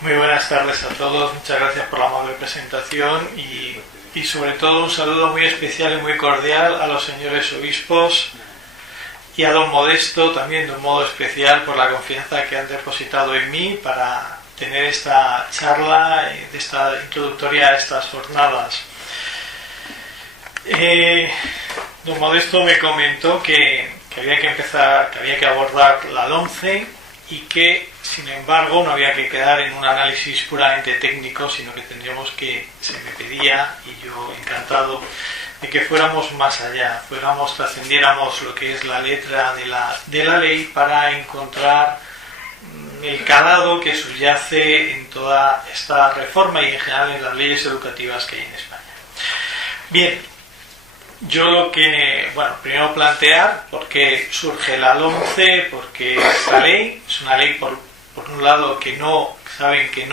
Muy buenas tardes a todos, muchas gracias por la amable presentación y sobre todo un saludo muy especial y muy cordial a los señores obispos y a don Modesto también de un modo especial por la confianza que han depositado en mí para tener esta charla, de esta introductoria a estas jornadas. Don Modesto me comentó que había que empezar, que había que abordar la LOMCE y que, sin embargo, no había que quedar en un análisis puramente técnico, sino que tendríamos que, se me pedía, y yo encantado, de que fuéramos más allá, trascendiéramos lo que es la letra de la ley para encontrar el calado que subyace en toda esta reforma y en general en las leyes educativas que hay en España. Bien, yo lo que, primero plantear por qué surge la LOMCE, porque esta ley es una ley por un lado que no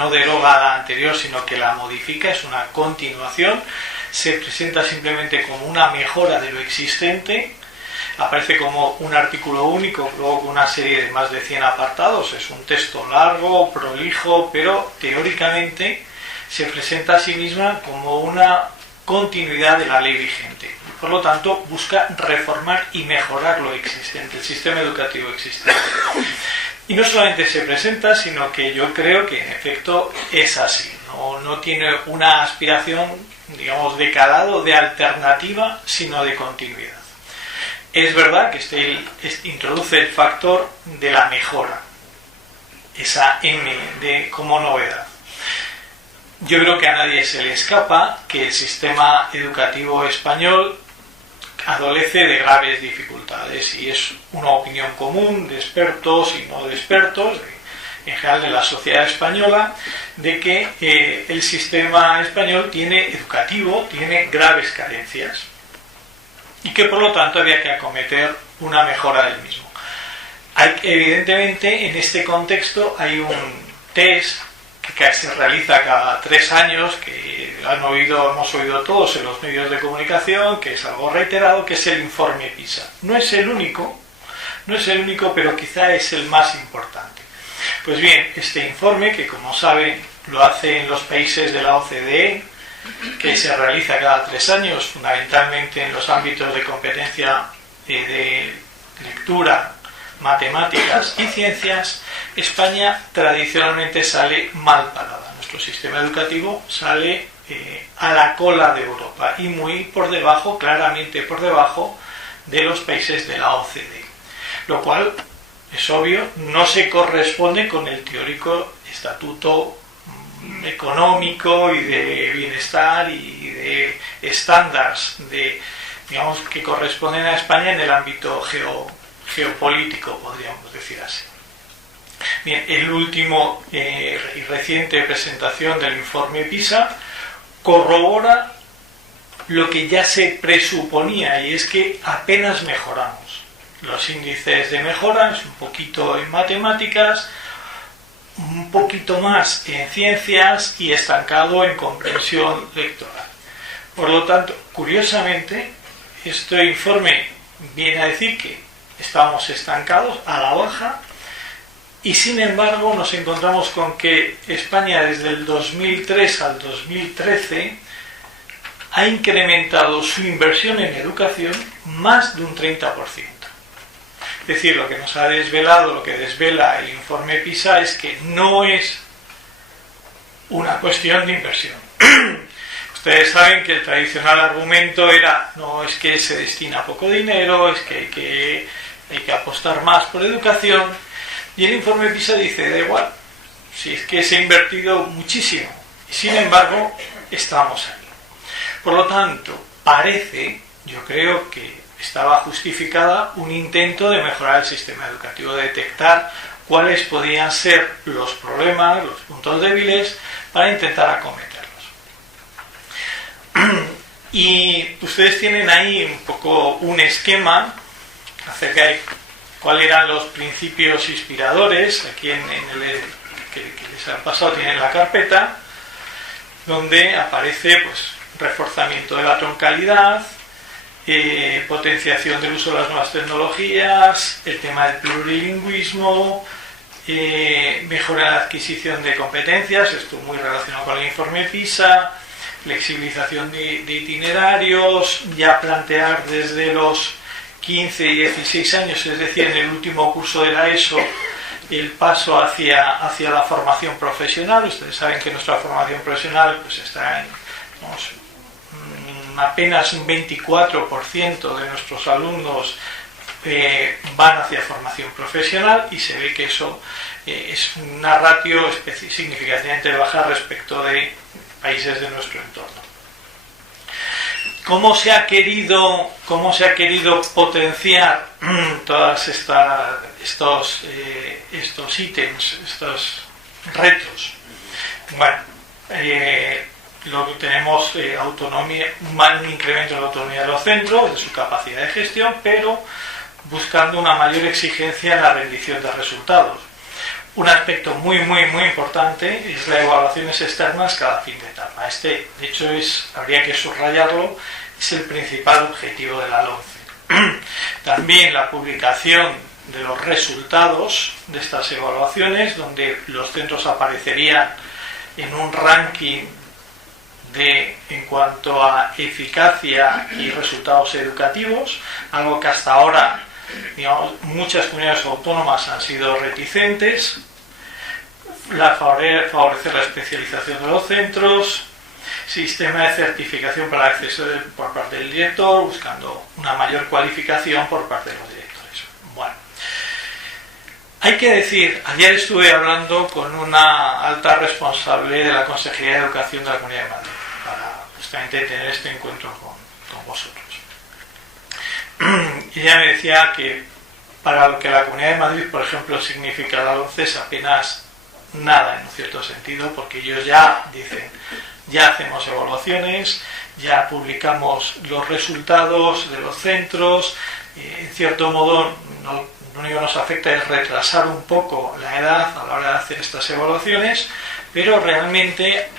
deroga la anterior, sino que la modifica, es una continuación, se presenta simplemente como una mejora de lo existente, aparece como un artículo único, luego con una serie de más de 100 apartados, es un texto largo, prolijo, pero teóricamente se presenta a sí misma como una continuidad de la ley vigente. Por lo tanto, busca reformar y mejorar lo existente, el sistema educativo existente. Y no solamente se presenta, sino que yo creo que en efecto es así. No tiene una aspiración, digamos, de calado, de alternativa, sino de continuidad. Es verdad que introduce el factor de la mejora, esa M como novedad. Yo creo que a nadie se le escapa que el sistema educativo español adolece de graves dificultades y es una opinión común de expertos y no de expertos, en general de la sociedad española, de que el sistema español educativo tiene graves carencias y que por lo tanto había que acometer una mejora del mismo. Evidentemente, en este contexto hay un test que se realiza cada 3 años, que hemos oído todos en los medios de comunicación, que es algo reiterado, que es el informe PISA. No es el único, pero quizá es el más importante. Pues bien, este informe, que como saben lo hacen los países de la OCDE, que se realiza cada 3 años, fundamentalmente en los ámbitos de competencia de lectura, matemáticas y ciencias, España tradicionalmente sale mal parada. Nuestro sistema educativo sale a la cola de Europa y muy por debajo, claramente por debajo de los países de la OCDE, lo cual es obvio, no se corresponde con el teórico estatuto económico y de bienestar y de estándares digamos, que corresponden a España en el ámbito geopolítico, podríamos decir así. Bien, el último y reciente presentación del informe PISA corrobora lo que ya se presuponía, y es que apenas mejoramos. Los índices de mejora es un poquito en matemáticas, un poquito más en ciencias y estancado en comprensión lectora. Por lo tanto, curiosamente, este informe viene a decir que estamos estancados a la baja y sin embargo nos encontramos con que España desde el 2003 al 2013 ha incrementado su inversión en educación más de un 30%. Es decir, lo que nos ha desvelado, lo que desvela el informe PISA es que no es una cuestión de inversión. Ustedes saben que el tradicional argumento era, no, es que se destina poco dinero, es que hay que apostar más por educación, y el informe PISA dice, da igual, si es que se ha invertido muchísimo, y sin embargo estamos ahí. Por lo tanto, yo creo que estaba justificada un intento de mejorar el sistema educativo, de detectar cuáles podían ser los problemas, los puntos débiles, para intentar acometerlos. Y ustedes tienen ahí un poco un esquema acerca de cuáles eran los principios inspiradores, aquí en el que les han pasado, tienen la carpeta, donde aparece reforzamiento de la troncalidad, potenciación del uso de las nuevas tecnologías, el tema del plurilingüismo, mejora la adquisición de competencias, esto muy relacionado con el informe PISA, flexibilización de itinerarios, ya plantear desde los 15 y 16 años, es decir, en el último curso de la ESO, el paso hacia la formación profesional. Ustedes saben que nuestra formación profesional pues está en apenas un 24% de nuestros alumnos van hacia formación profesional, y se ve que eso es una ratio significativamente baja respecto de países de nuestro entorno. ¿Cómo se ha querido potenciar todos estos ítems, estos retos? Bueno, lo que tenemos autonomía, un incremento de la autonomía de los centros, de su capacidad de gestión, pero buscando una mayor exigencia en la rendición de resultados. Un aspecto muy importante es las evaluaciones externas cada fin de etapa. Este, de hecho, habría que subrayarlo, es el principal objetivo de la LOMCE. También la publicación de los resultados de estas evaluaciones, donde los centros aparecerían en un ranking en cuanto a eficacia y resultados educativos, algo que hasta ahora, digamos, muchas comunidades autónomas han sido reticentes. Favorecer la especialización de los centros, sistema de certificación para el acceso por parte del director, buscando una mayor cualificación por parte de los directores. Bueno, hay que decir, ayer estuve hablando con una alta responsable de la Consejería de Educación de la Comunidad de Madrid para justamente tener este encuentro con vosotros. Y ella me decía que para lo que la Comunidad de Madrid, por ejemplo, significa la LOMCE, es apenas nada en un cierto sentido, porque ellos ya dicen, ya hacemos evaluaciones, ya publicamos los resultados de los centros, en cierto modo lo único que nos afecta es retrasar un poco la edad a la hora de hacer estas evaluaciones, pero realmente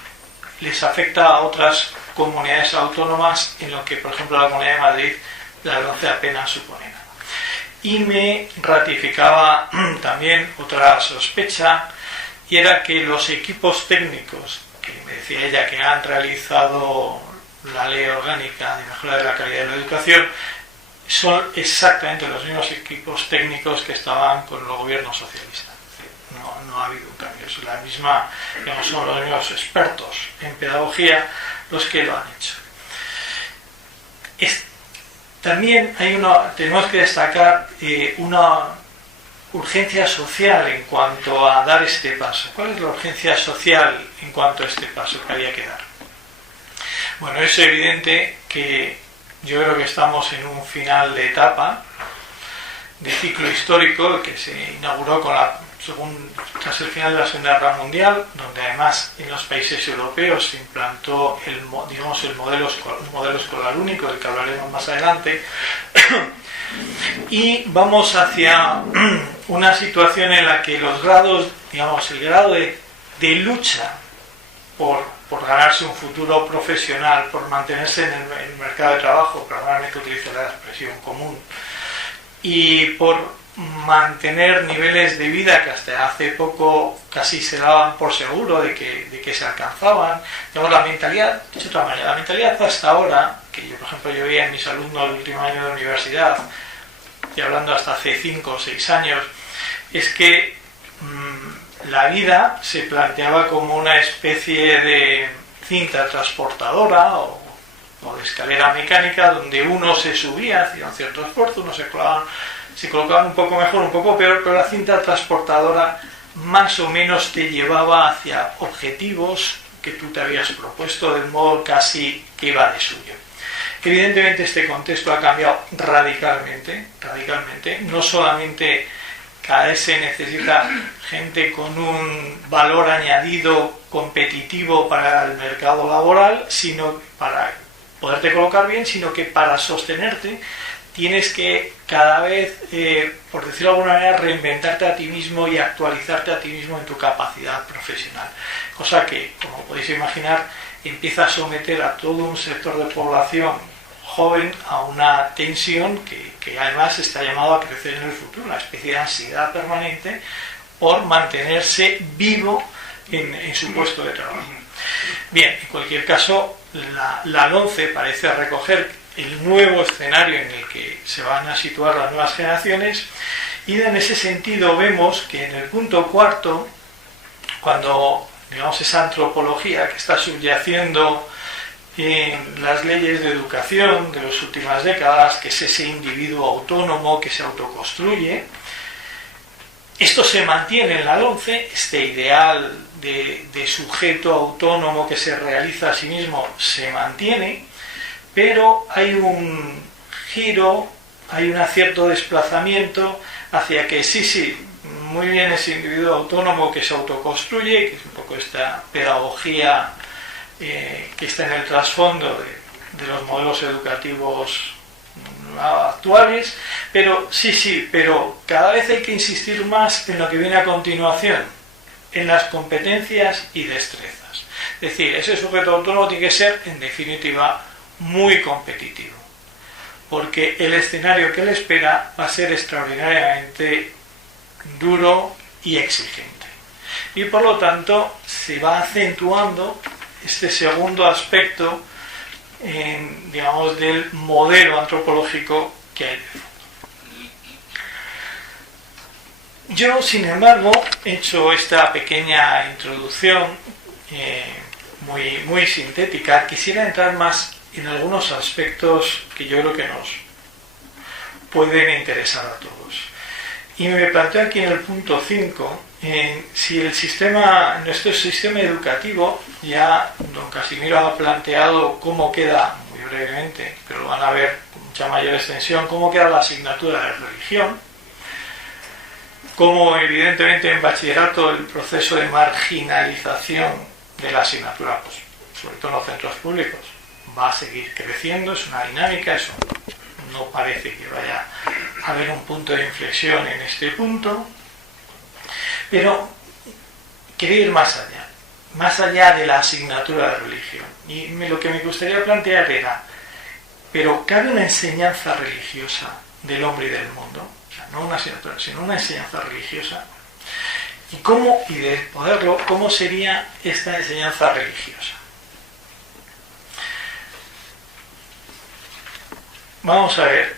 les afecta a otras comunidades autónomas, en lo que, por ejemplo, la Comunidad de Madrid, la LOMCE apenas supone nada. Y me ratificaba también otra sospecha, y era que los equipos técnicos, que me decía ella que han realizado la ley orgánica de mejora de la calidad de la educación, son exactamente los mismos equipos técnicos que estaban con el gobierno socialista. No ha habido un cambio, es la misma, digamos, son los mismos expertos en pedagogía los que lo han hecho. También tenemos que destacar una urgencia social en cuanto a dar este paso. ¿Cuál es la urgencia social en cuanto a este paso que había que dar? Bueno, es evidente que yo creo que estamos en un final de etapa de ciclo histórico que se inauguró tras el final de la Segunda Guerra Mundial, donde además en los países europeos se implantó un modelo escolar único, del que hablaremos más adelante, y vamos hacia una situación en la que los grados, digamos, el grado de lucha por ganarse un futuro profesional, por mantenerse en el mercado de trabajo, probablemente utilizo la expresión común, y por mantener niveles de vida que hasta hace poco casi se daban por seguro de que se alcanzaban. Digamos, la mentalidad, de otra manera, la mentalidad hasta ahora, que yo, por ejemplo, yo veía en mis alumnos del último año de universidad, y hablando hasta hace 5 o 6 años, es que la vida se planteaba como una especie de cinta transportadora o de escalera mecánica, donde uno se subía, hacía un cierto esfuerzo, uno se colocaban un poco mejor, un poco peor, pero la cinta transportadora más o menos te llevaba hacia objetivos que tú te habías propuesto, del modo casi que iba de suyo. Evidentemente este contexto ha cambiado radicalmente, no solamente cada vez se necesita gente con un valor añadido competitivo para el mercado laboral, sino para poderte colocar bien, sino que para sostenerte tienes que cada vez, por decirlo de alguna manera, reinventarte a ti mismo y actualizarte a ti mismo en tu capacidad profesional. Cosa que, como podéis imaginar, empieza a someter a todo un sector de población joven a una tensión que además está llamado a crecer en el futuro, una especie de ansiedad permanente por mantenerse vivo en su puesto de trabajo. Bien, en cualquier caso, la LOMCE parece recoger el nuevo escenario en el que se van a situar las nuevas generaciones, y en ese sentido vemos que en el punto cuarto, cuando digamos esa antropología que está subyaciendo en las leyes de educación de las últimas décadas, que es ese individuo autónomo que se autoconstruye, esto se mantiene en la LOMCE, este ideal de sujeto autónomo que se realiza a sí mismo se mantiene, pero hay un giro, hay un cierto desplazamiento hacia que sí, muy bien ese individuo autónomo que se autoconstruye, que es un poco esta pedagogía que está en el trasfondo de los modelos educativos actuales, pero pero cada vez hay que insistir más en lo que viene a continuación, en las competencias y destrezas. Es decir, ese sujeto autónomo tiene que ser, en definitiva, muy competitivo, porque el escenario que le espera va a ser extraordinariamente duro y exigente, y por lo tanto se va acentuando este segundo aspecto digamos del modelo antropológico que hay. Yo, sin embargo, he hecho esta pequeña introducción muy sintética. Quisiera entrar más en algunos aspectos que yo creo que nos pueden interesar a todos. Y me planteo aquí en el punto 5 si nuestro sistema educativo, ya don Casimiro ha planteado cómo queda, muy brevemente, pero lo van a ver con mucha mayor extensión, cómo queda la asignatura de religión, cómo evidentemente en bachillerato el proceso de marginalización de la asignatura, pues, sobre todo en los centros públicos, va a seguir creciendo, es una dinámica, eso no parece que vaya a haber un punto de inflexión en este punto, pero quería ir más allá de la asignatura de religión, y lo que me gustaría plantear era, pero ¿cabe una enseñanza religiosa del hombre y del mundo? O sea, no una asignatura, sino una enseñanza religiosa. Y de poderlo, ¿cómo sería esta enseñanza religiosa? Vamos a ver,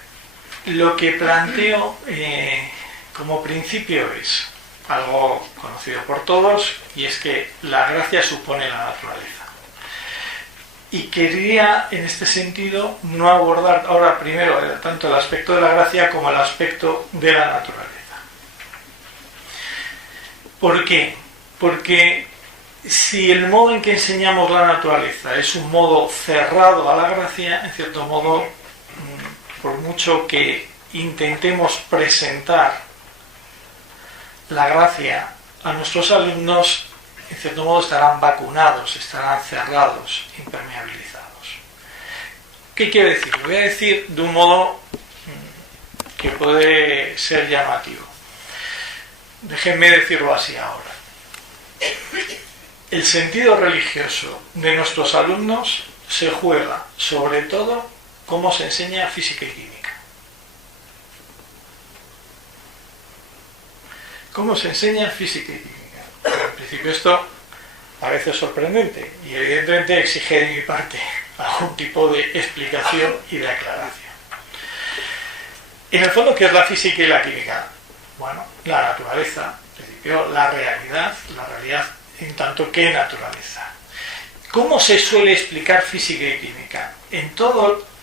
lo que planteo como principio es algo conocido por todos, y es que la gracia supone la naturaleza. Y quería, en este sentido, no abordar ahora primero tanto el aspecto de la gracia como el aspecto de la naturaleza. ¿Por qué? Porque si el modo en que enseñamos la naturaleza es un modo cerrado a la gracia, en cierto modo, por mucho que intentemos presentar la gracia a nuestros alumnos, en cierto modo estarán vacunados, estarán cerrados, impermeabilizados. ¿Qué quiero decir? Lo voy a decir de un modo que puede ser llamativo. Déjenme decirlo así ahora. El sentido religioso de nuestros alumnos se juega sobre todo cómo se enseña física y química. ¿Cómo se enseña física y química? En principio esto parece sorprendente y evidentemente exige de mi parte algún tipo de explicación y de aclaración. En el fondo, ¿qué es la física y la química? Bueno, la naturaleza, en principio la realidad en tanto que naturaleza. ¿Cómo se suele explicar física y química? En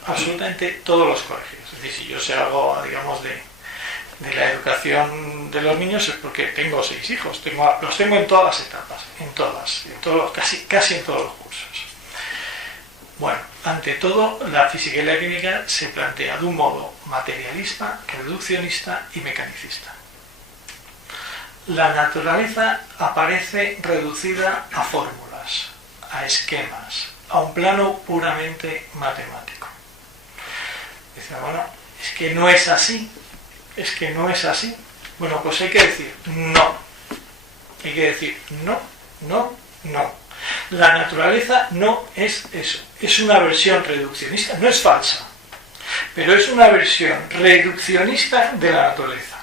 absolutamente todos los colegios. Es decir, si yo sé algo, digamos, de la educación de los niños, es porque tengo 6 hijos, los tengo en todas las etapas, casi en todos los cursos. Bueno, ante todo, la física y la química se plantea de un modo materialista, reduccionista y mecanicista. La naturaleza aparece reducida a fórmulas, a esquemas, a un plano puramente matemático. Dice, bueno, es que no es así. Bueno, pues hay que decir no. Hay que decir no. La naturaleza no es eso. Es una versión reduccionista, no es falsa, pero es una versión reduccionista de la naturaleza.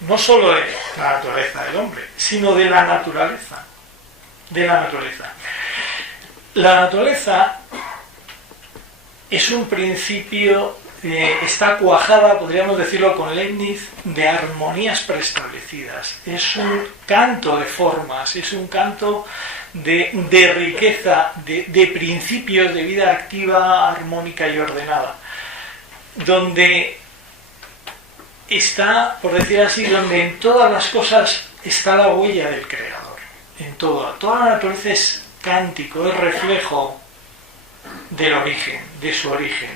no solo de la naturaleza del hombre, sino de la naturaleza. De la naturaleza. La naturaleza es un principio, está cuajada, podríamos decirlo con Leibniz, de armonías preestablecidas. Es un canto de formas, es un canto de riqueza, de principios de vida activa, armónica y ordenada, donde está, por decir así, donde en todas las cosas está la huella del Creador. En todo. Toda la naturaleza es cántico, es reflejo del origen, de su origen.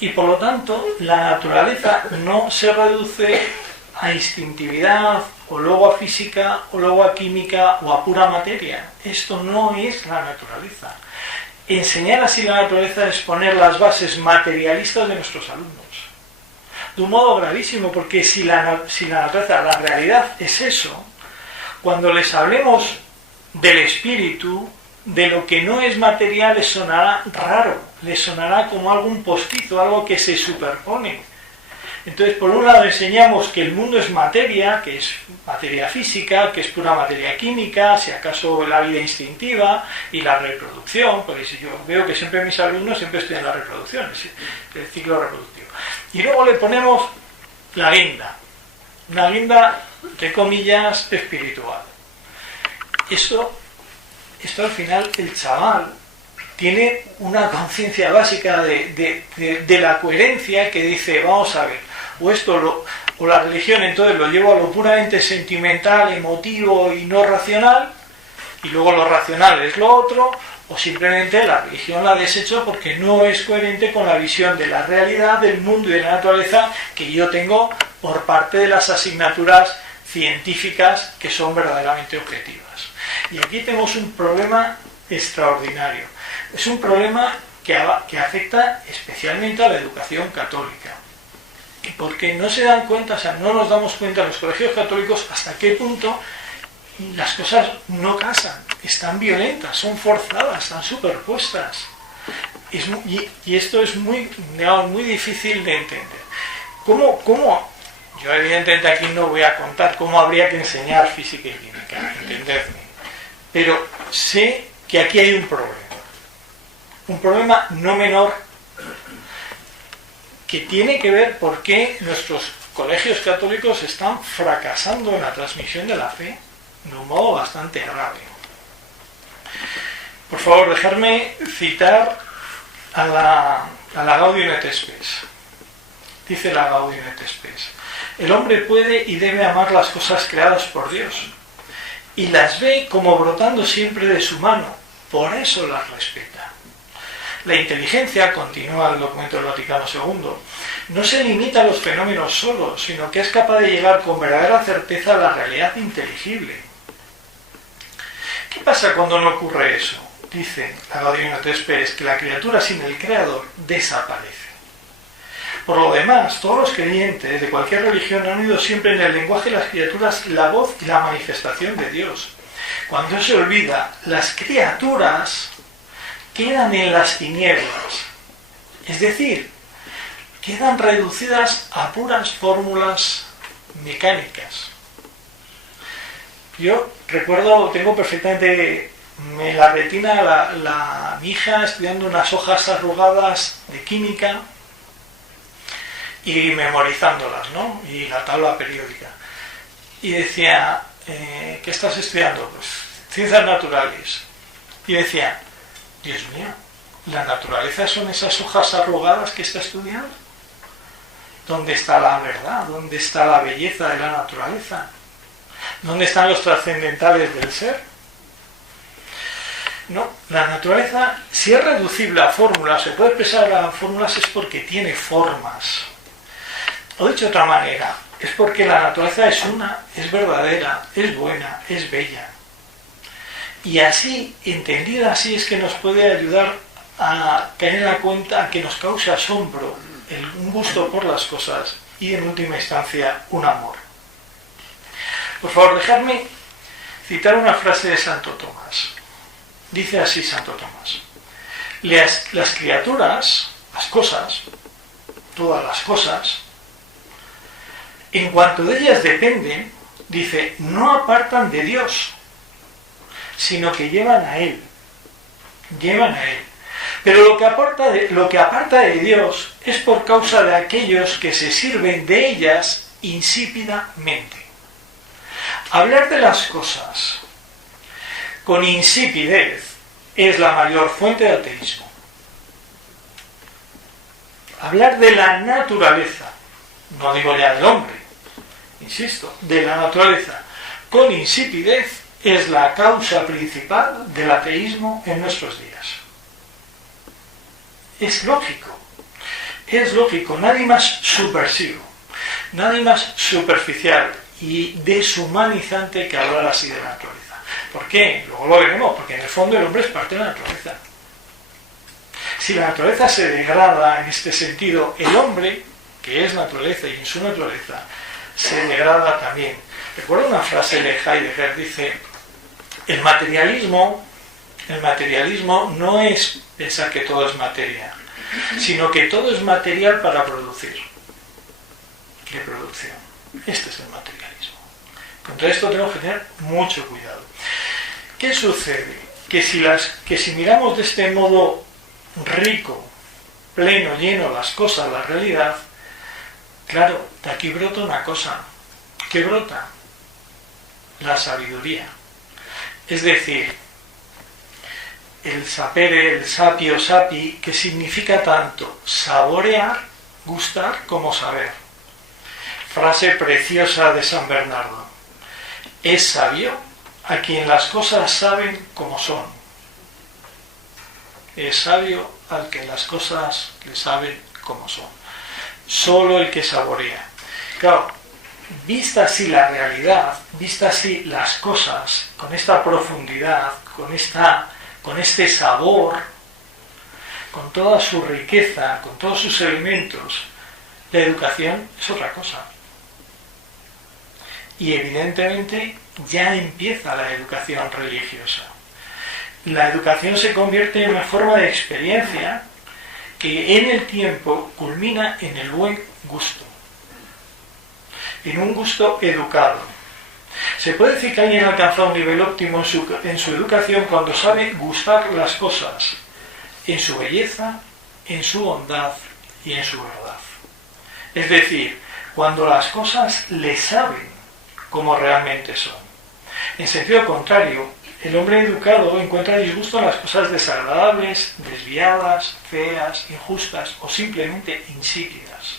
Y por lo tanto, la naturaleza no se reduce a instintividad, o luego a física, o luego a química, o a pura materia. Esto no es la naturaleza. Enseñar así la naturaleza es poner las bases materialistas de nuestros alumnos. De un modo gravísimo, porque si la naturaleza, la realidad es eso, cuando les hablemos del espíritu, de lo que no es material, les sonará raro, les sonará como algún postizo, algo que se superpone. Entonces, por un lado enseñamos que el mundo es materia, que es materia física, que es pura materia química, si acaso la vida instintiva y la reproducción, porque si yo veo que siempre mis alumnos siempre estudian la reproducción, el ciclo reproductivo. Y luego le ponemos la guinda, una guinda, entre comillas, espiritual. Esto al final, el chaval tiene una conciencia básica de la coherencia, que dice, vamos a ver, o la religión entonces lo llevo a lo puramente sentimental, emotivo y no racional, y luego lo racional es lo otro, o simplemente la religión la desecho porque no es coherente con la visión de la realidad, del mundo y de la naturaleza que yo tengo por parte de las asignaturas científicas que son verdaderamente objetivas. Y aquí tenemos un problema extraordinario. Es un problema que afecta especialmente a la educación católica. Porque no se dan cuenta, o sea, no nos damos cuenta en los colegios católicos hasta qué punto las cosas no casan, están violentas, son forzadas, están superpuestas. Y esto es muy difícil de entender. ¿Cómo? Yo evidentemente aquí no voy a contar cómo habría que enseñar física y química, entenderme. Pero sé que aquí hay un problema no menor, que tiene que ver por qué nuestros colegios católicos están fracasando en la transmisión de la fe de un modo bastante grave. Por favor, dejadme citar a la Gaudium et Spes. Dice la Gaudium et Spes: el hombre puede y debe amar las cosas creadas por Dios, y las ve como brotando siempre de su mano, por eso las respeta. La inteligencia, continúa el documento del Vaticano II, no se limita a los fenómenos solos, sino que es capaz de llegar con verdadera certeza a la realidad inteligible. ¿Qué pasa cuando no ocurre eso? Dice la Gaudium et Spes que la criatura sin el Creador desaparece. Por lo demás, todos los creyentes de cualquier religión han oído siempre en el lenguaje de las criaturas la voz y la manifestación de Dios. Cuando se olvida, las criaturas quedan en las tinieblas, es decir, quedan reducidas a puras fórmulas mecánicas. Yo recuerdo, tengo perfectamente en la retina mi hija estudiando unas hojas arrugadas de química y memorizándolas, ¿no? Y la tabla periódica. Y decía, ¿qué estás estudiando? Pues ciencias naturales. Y decía, Dios mío, ¿la naturaleza son esas hojas arrugadas que está estudiando? ¿Dónde está la verdad? ¿Dónde está la belleza de la naturaleza? ¿Dónde están los trascendentales del ser? No, la naturaleza, si es reducible a fórmulas, se puede expresar a fórmulas, es porque tiene formas. O dicho de otra manera, es porque la naturaleza es una, es verdadera, es buena, es bella. Y así, entendida así, es que nos puede ayudar a caer en la cuenta que nos causa asombro, un gusto por las cosas y, en última instancia, un amor. Por favor, dejadme citar una frase de Santo Tomás. Dice así Santo Tomás: las criaturas, las cosas, todas las cosas, en cuanto de ellas dependen, dice, no apartan de Dios, sino que llevan a Él. Llevan a Él. Pero lo que aparta de Dios es por causa de aquellos que se sirven de ellas insípidamente. Hablar de las cosas con insipidez es la mayor fuente de ateísmo. Hablar de la naturaleza, no digo ya del hombre, insisto, de la naturaleza con insipidez es la causa principal del ateísmo en nuestros días. Es lógico, nadie más subversivo, nadie más superficial y deshumanizante que hablar así de la naturaleza. ¿Por qué? Luego lo veremos, porque en el fondo el hombre es parte de la naturaleza. Si la naturaleza se degrada en este sentido, el hombre, que es naturaleza y en su naturaleza, se degrada también. Recuerdo una frase de Heidegger, dice, el materialismo no es pensar que todo es materia, sino que todo es material para producir. ¿Qué producción? Este es el materialismo. Contra esto tenemos que tener mucho cuidado. ¿Qué sucede? Que si miramos de este modo rico, pleno, lleno las cosas, la realidad, claro, de aquí brota una cosa. ¿Qué brota? La sabiduría. Es decir, el sapere, el sapio, sapi, que significa tanto saborear, gustar, como saber. Frase preciosa de San Bernardo. Es sabio a quien las cosas saben como son. Es sabio al que las cosas le saben como son. Solo el que saborea. Claro, vista así la realidad, vista así las cosas, con esta profundidad, con este sabor, con toda su riqueza, con todos sus elementos, la educación es otra cosa. Y evidentemente ya empieza la educación religiosa. La educación se convierte en una forma de experiencia que en el tiempo culmina en el buen gusto, en un gusto educado. Se puede decir que alguien ha alcanzado un nivel óptimo en su educación cuando sabe gustar las cosas, en su belleza, en su bondad y en su verdad. Es decir, cuando las cosas le saben como realmente son. En sentido contrario, el hombre educado encuentra disgusto en las cosas desagradables, desviadas, feas, injustas o simplemente insípidas.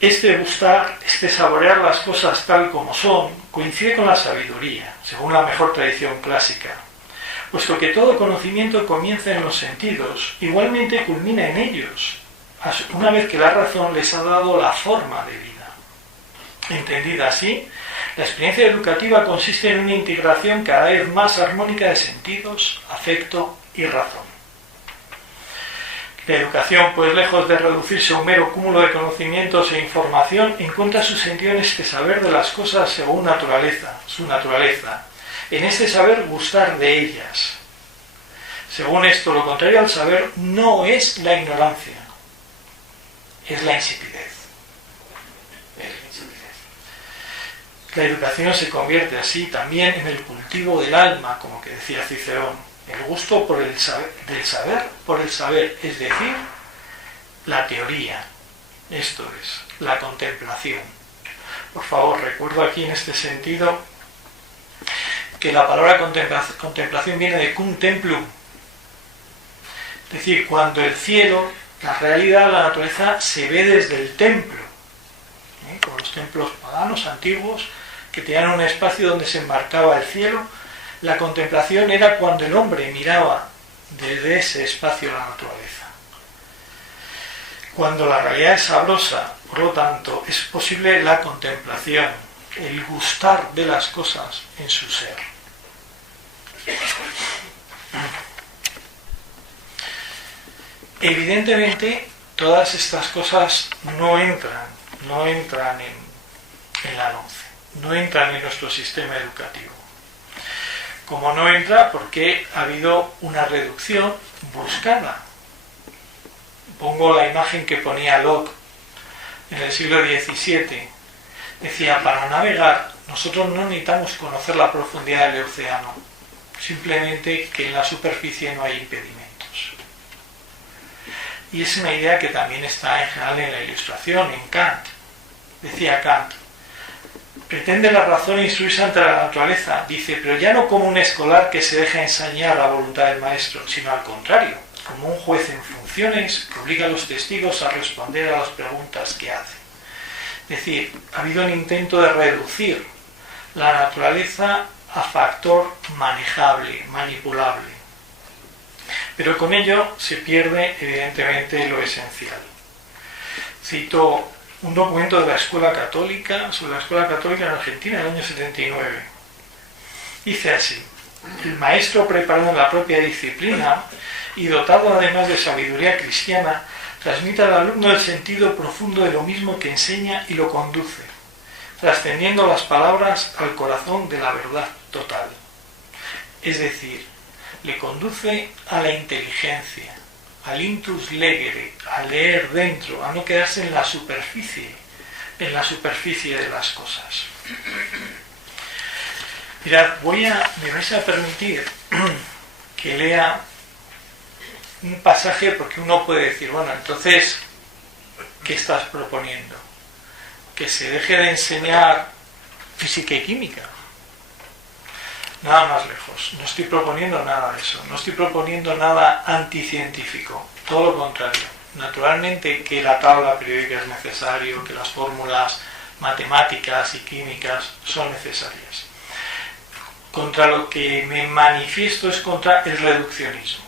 Este gustar, este saborear las cosas tal como son, coincide con la sabiduría, según la mejor tradición clásica. Puesto que todo conocimiento comienza en los sentidos, igualmente culmina en ellos, una vez que la razón les ha dado la forma de vida. Entendida así, la experiencia educativa consiste en una integración cada vez más armónica de sentidos, afecto y razón. La educación, pues lejos de reducirse a un mero cúmulo de conocimientos e información, encuentra su sentido en este saber de las cosas según su naturaleza, en este saber gustar de ellas. Según esto, lo contrario al saber no es la ignorancia, es la insipidez. La educación se convierte así también en el cultivo del alma, como que decía Cicerón, el gusto por el saber, del saber por el saber, es decir, la teoría. Esto es, la contemplación. Por favor, recuerdo aquí en este sentido que la palabra contemplación viene de cum templum. Es decir, cuando el cielo, la realidad, la naturaleza, se ve desde el templo. Como los templos paganos antiguos, que tenían un espacio donde se enmarcaba el cielo, la contemplación era cuando el hombre miraba desde ese espacio a la naturaleza. Cuando la realidad es sabrosa, por lo tanto, es posible la contemplación, el gustar de las cosas en su ser. Evidentemente, todas estas cosas no entran en la LOMCE, no entran en nuestro sistema educativo. Como no entra, porque ha habido una reducción buscada. Pongo la imagen que ponía Locke en el siglo XVII, decía, para navegar nosotros no necesitamos conocer la profundidad del océano, simplemente que en la superficie no hay impedimentos. Y es una idea que también está en general en la Ilustración, en Kant. Decía Kant, pretende la razón instruirse ante la naturaleza, dice, pero ya no como un escolar que se deja ensañar a la voluntad del maestro, sino al contrario, como un juez en funciones que obliga a los testigos a responder a las preguntas que hace. Es decir, ha habido un intento de reducir la naturaleza a factor manejable, manipulable. Pero con ello se pierde evidentemente lo esencial. Cito un documento de la Escuela Católica, sobre la Escuela Católica en Argentina del año 79. Dice así, el maestro preparado en la propia disciplina y dotado además de sabiduría cristiana, transmite al alumno el sentido profundo de lo mismo que enseña y lo conduce, trascendiendo las palabras al corazón de la verdad total. Es decir, le conduce a la inteligencia, al intus legere, a leer dentro, a no quedarse en la superficie de las cosas. Mirad, me vais a permitir que lea un pasaje, porque uno puede decir, bueno, entonces, ¿qué estás proponiendo? Que se deje de enseñar física y química. Nada más lejos. No estoy proponiendo nada de eso. No estoy proponiendo nada anticientífico. Todo lo contrario. Naturalmente que la tabla periódica es necesario, que las fórmulas matemáticas y químicas son necesarias. Contra lo que me manifiesto es contra el reduccionismo.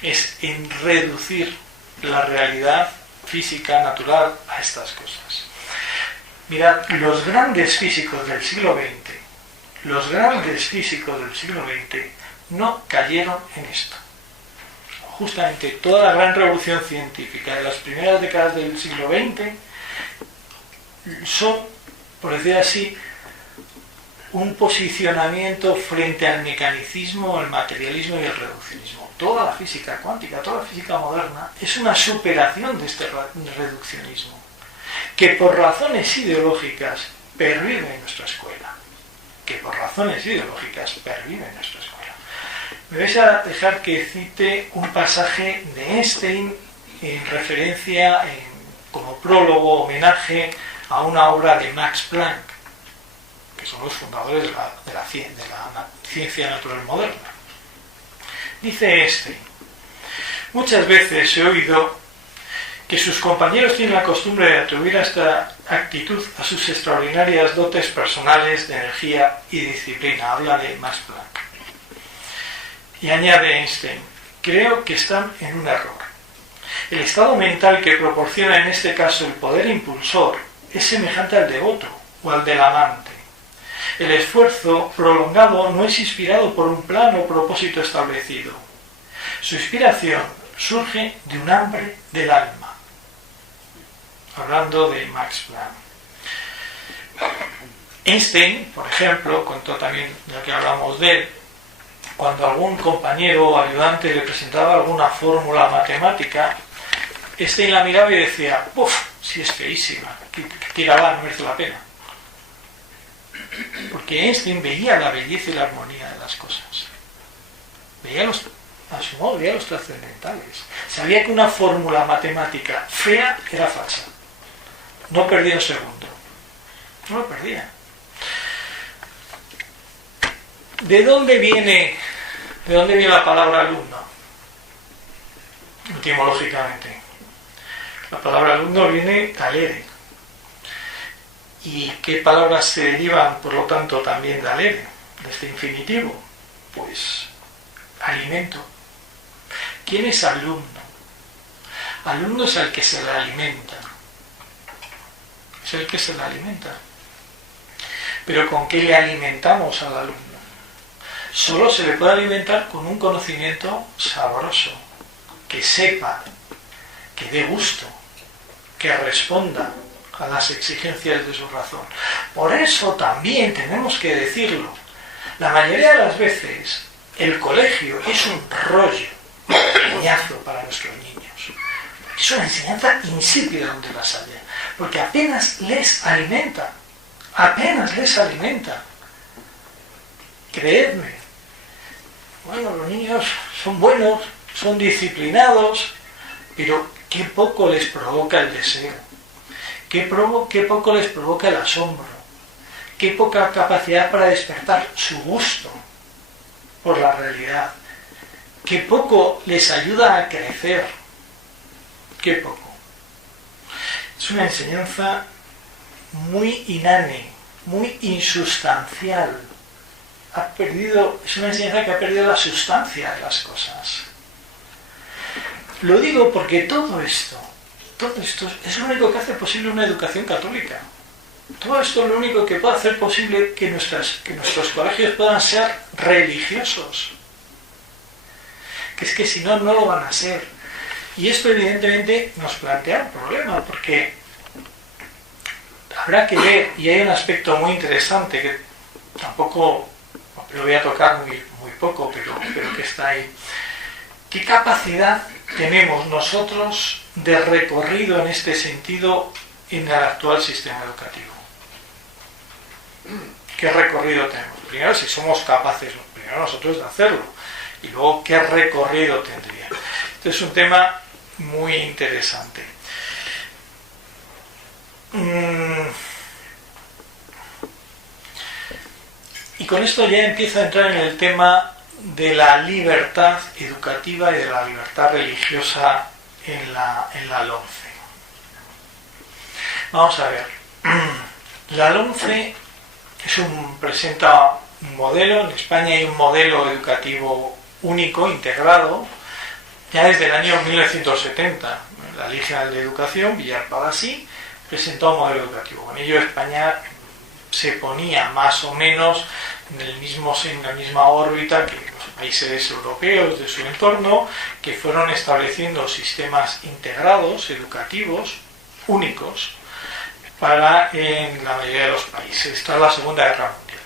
Es en reducir la realidad física natural a estas cosas. Mirad, los grandes físicos del siglo XX no cayeron en esto. Justamente toda la gran revolución científica de las primeras décadas del siglo XX son, por decir así, un posicionamiento frente al mecanicismo, el materialismo y el reduccionismo. Toda la física cuántica, toda la física moderna es una superación de este reduccionismo, que por razones ideológicas pervive en nuestra escuela. Me vais a dejar que cite un pasaje de Einstein en referencia, como prólogo, homenaje a una obra de Max Planck, que son los fundadores de la ciencia natural moderna. Dice Einstein, muchas veces he oído que sus compañeros tienen la costumbre de atribuir a esta actitud a sus extraordinarias dotes personales de energía y disciplina. Habla de Max Planck. Y añade Einstein, creo que están en un error. El estado mental que proporciona en este caso el poder impulsor es semejante al devoto o al del amante. El esfuerzo prolongado no es inspirado por un plan o propósito establecido. Su inspiración surge de un hambre del alma. Hablando de Max Planck. Einstein, por ejemplo, contó también, ya que hablamos de él, cuando algún compañero o ayudante le presentaba alguna fórmula matemática, Einstein la miraba y decía, ¡puf! Si es feísima, tírala, no merece la pena. Porque Einstein veía la belleza y la armonía de las cosas. Veía a su modo, veía los trascendentales. Sabía que una fórmula matemática fea era falsa. No perdía un segundo. No lo perdía. ¿De dónde viene la palabra alumno? Etimológicamente. La palabra alumno viene talere. ¿Y qué palabras se derivan, por lo tanto, también de alere, de este infinitivo? Pues alimento. ¿Quién es alumno? Alumno es el que se le alimenta. Es el que se le alimenta. Pero ¿con qué le alimentamos al alumno? Solo se le puede alimentar con un conocimiento sabroso, que sepa, que dé gusto, que responda a las exigencias de su razón. Por eso también tenemos que decirlo. La mayoría de las veces el colegio es un rollo, un peñazo para nuestros niños. Es una enseñanza insípida donde las haya, porque apenas les alimenta, apenas les alimenta. Creedme. Bueno, los niños son buenos, son disciplinados, pero qué poco les provoca el deseo, qué poco les provoca el asombro, qué poca capacidad para despertar su gusto por la realidad, qué poco les ayuda a crecer, qué poco. Es una enseñanza muy inane, muy insustancial. Es una enseñanza que ha perdido la sustancia de las cosas. Lo digo porque todo esto es lo único que hace posible una educación católica. Todo esto es lo único que puede hacer posible que nuestros colegios puedan ser religiosos. Que es que si no, no lo van a ser. Y esto evidentemente nos plantea un problema, porque habrá que ver, y hay un aspecto muy interesante que tampoco lo voy a tocar muy poco, pero que está ahí. ¿Qué capacidad tenemos nosotros de recorrido en este sentido en el actual sistema educativo? ¿Qué recorrido tenemos? Primero, si somos capaces, primero nosotros de hacerlo, y luego, ¿qué recorrido tendría? Este es un tema muy interesante. Y con esto ya empiezo a entrar en el tema de la libertad educativa y de la libertad religiosa en la LOMCE. Vamos a ver. La LOMCE presenta un modelo. En España hay un modelo educativo único, integrado, ya desde el año 1970. La Ley General de Educación, Villar Palasí, presentó un modelo educativo. Con ello España se ponía más o menos en la misma órbita que los países europeos de su entorno, que fueron estableciendo sistemas integrados, educativos, únicos, en la mayoría de los países, tras la Segunda Guerra Mundial.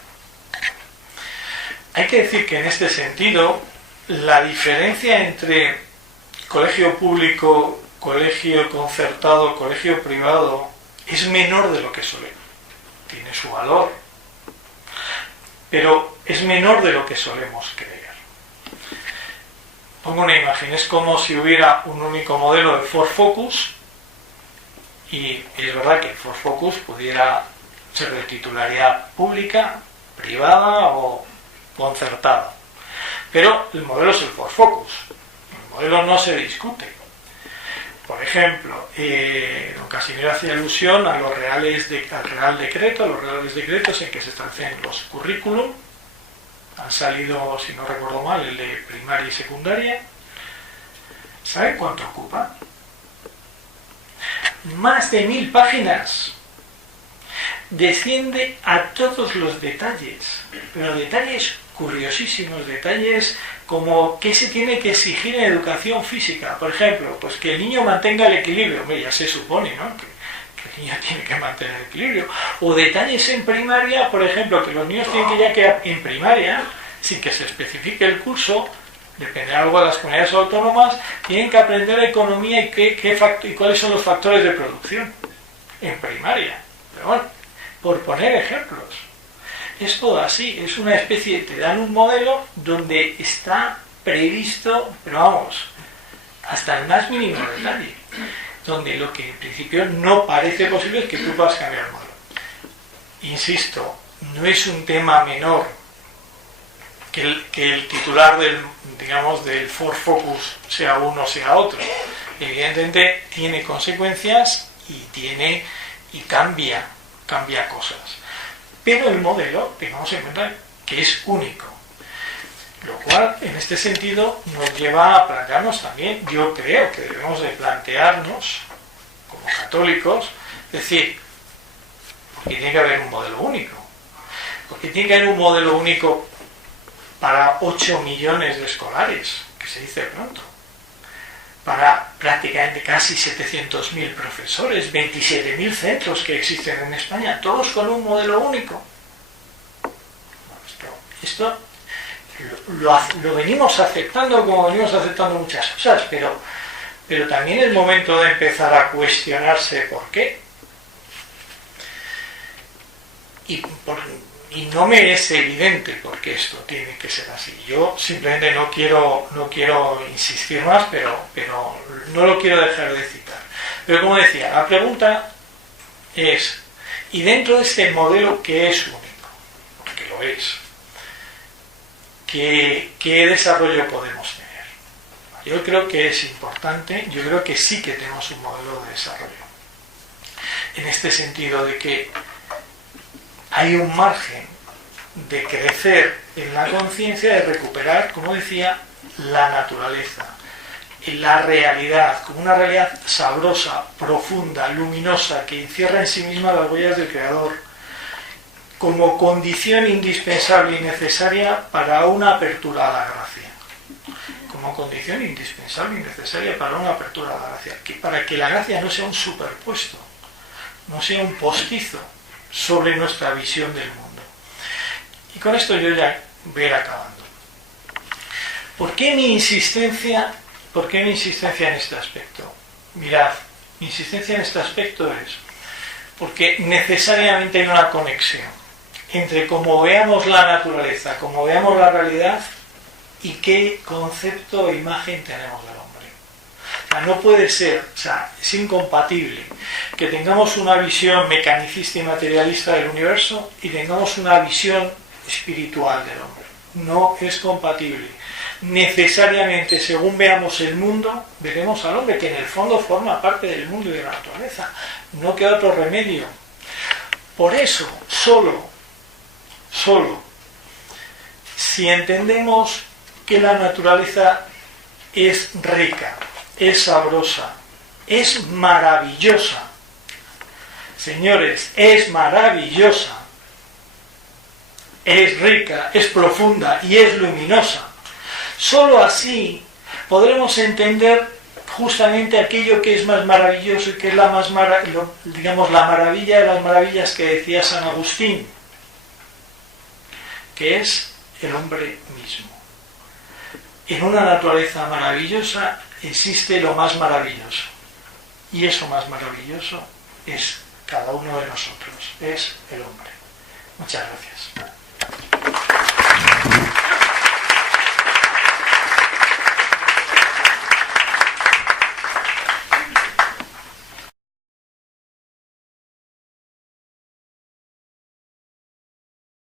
Hay que decir que en este sentido, la diferencia entre colegio público, colegio concertado, colegio privado, es menor de lo que solemos. Tiene su valor, pero es menor de lo que solemos creer. Pongo una imagen, es como si hubiera un único modelo de Ford Focus, y es verdad que el Ford Focus pudiera ser de titularidad pública, privada o concertada, pero el modelo es el Ford Focus, el modelo no se discute. Por ejemplo, don Casimiro hacía alusión a los Real Decretos en que se establecen los currículum. Han salido, si no recuerdo mal, el de primaria y secundaria. ¿Sabe cuánto ocupa? Más de 1000 páginas. Desciende a todos los detalles, pero detalles curiosísimos, detalles como qué se tiene que exigir en educación física. Por ejemplo, pues que el niño mantenga el equilibrio. Hombre, ya se supone, ¿no?, que el niño tiene que mantener el equilibrio. O detalles en primaria, por ejemplo, que los niños tienen que en primaria, sin que se especifique el curso, depende algo de las comunidades autónomas, tienen que aprender economía y cuáles son los factores de producción en primaria. Pero bueno, por poner ejemplos. Es todo así, es una especie, te dan un modelo donde está previsto, pero vamos, hasta el más mínimo detalle, donde lo que en principio no parece posible es que tú puedas cambiar el modelo. Insisto, no es un tema menor que el titular del Ford Focus sea uno o sea otro. Evidentemente tiene consecuencias y cambia cosas. Pero el modelo, tengamos en cuenta que es único. Lo cual, en este sentido, nos lleva a plantearnos también, yo creo que debemos de plantearnos, como católicos, decir, ¿por qué tiene que haber un modelo único? ¿Por qué tiene que haber un modelo único para 8 millones de escolares, que se dice pronto? Para prácticamente casi 700.000 profesores, 27.000 centros que existen en España, todos con un modelo único. Esto lo venimos aceptando como venimos aceptando muchas cosas, pero pero también es momento de empezar a cuestionarse por qué. Y no me es evidente por qué esto tiene que ser así. Yo simplemente no quiero insistir más, pero no lo quiero dejar de citar. Pero como decía, la pregunta es, ¿y dentro de este modelo que es único? Porque lo es. ¿Qué desarrollo podemos tener? Yo creo que es importante, yo creo que sí que tenemos un modelo de desarrollo. En este sentido de que hay un margen de crecer en la conciencia, de recuperar, como decía, la naturaleza, la realidad, como una realidad sabrosa, profunda, luminosa, que encierra en sí misma las huellas del Creador, como condición indispensable y necesaria para una apertura a la gracia. Como condición indispensable y necesaria para una apertura a la gracia. Para que la gracia no sea un superpuesto, no sea un postizo sobre nuestra visión del mundo. Y con esto yo ya voy a ir acabando. ¿Por qué mi insistencia en este aspecto? Mirad, mi insistencia en este aspecto es porque necesariamente hay una conexión entre cómo veamos la naturaleza, cómo veamos la realidad y qué concepto o imagen tenemos del hombre. O sea, no puede ser, es incompatible que tengamos una visión mecanicista y materialista del universo y tengamos una visión espiritual del hombre. No es compatible. Necesariamente, según veamos el mundo, veremos al hombre, que en el fondo forma parte del mundo y de la naturaleza. No queda otro remedio. Por eso, solo si entendemos que la naturaleza es rica, es sabrosa, es maravillosa. Señores, es maravillosa, es rica, es profunda y es luminosa. Solo así podremos entender justamente aquello que es más maravilloso y que es la maravilla de las maravillas que decía San Agustín, que es el hombre mismo. En una naturaleza maravillosa existe lo más maravilloso, y eso más maravilloso es cada uno de nosotros, es el hombre. Muchas gracias.